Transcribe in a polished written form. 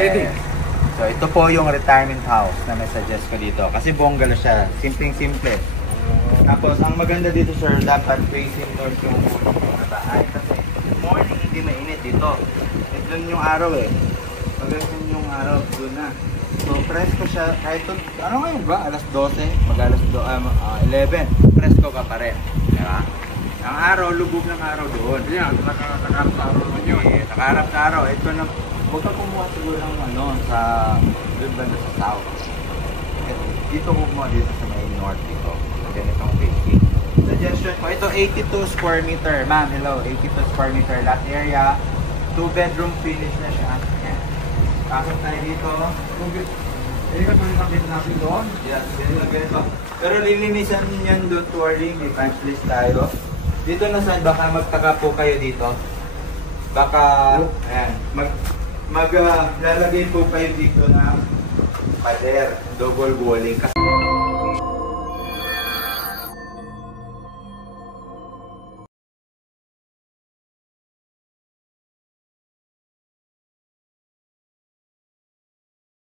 Yes. So ito po yung retirement house na may suggest ko dito. Kasi bongga siya. Simpleng-simple. Tapos ang maganda dito sir, dapat facing north yung na bahay. Kasi morning hindi mainit dito. Ito yung araw eh. Pag yung araw, doon na. So presko siya. Kahit ano ngayon ba? Alas 12, mag-alas 11. Presko ka pa rin. Diba? Ang araw, lubog ng araw doon. Yan, nakaharap sa araw naman yun. Nakaharap sa araw. Ito na, huwag ka kumuha siguro ng ano, sa doon banda sa south. Dito kumuha dito sa may north dito. Sa ganitong facing. Suggestion ko, ito 82 square meter. Ma'am, hello, 82 square meter lot area. 2-bedroom finish na siya. Ayan. Pasok tayo dito. Eh, katulad nakita natin doon. Yes, ganito. Pero lilinisan yan, don't worry. May punch list tayo. Dito na saan, baka magtaka po kayo dito. Baka, ayan, lalagay po kayo dito na pader, double walling.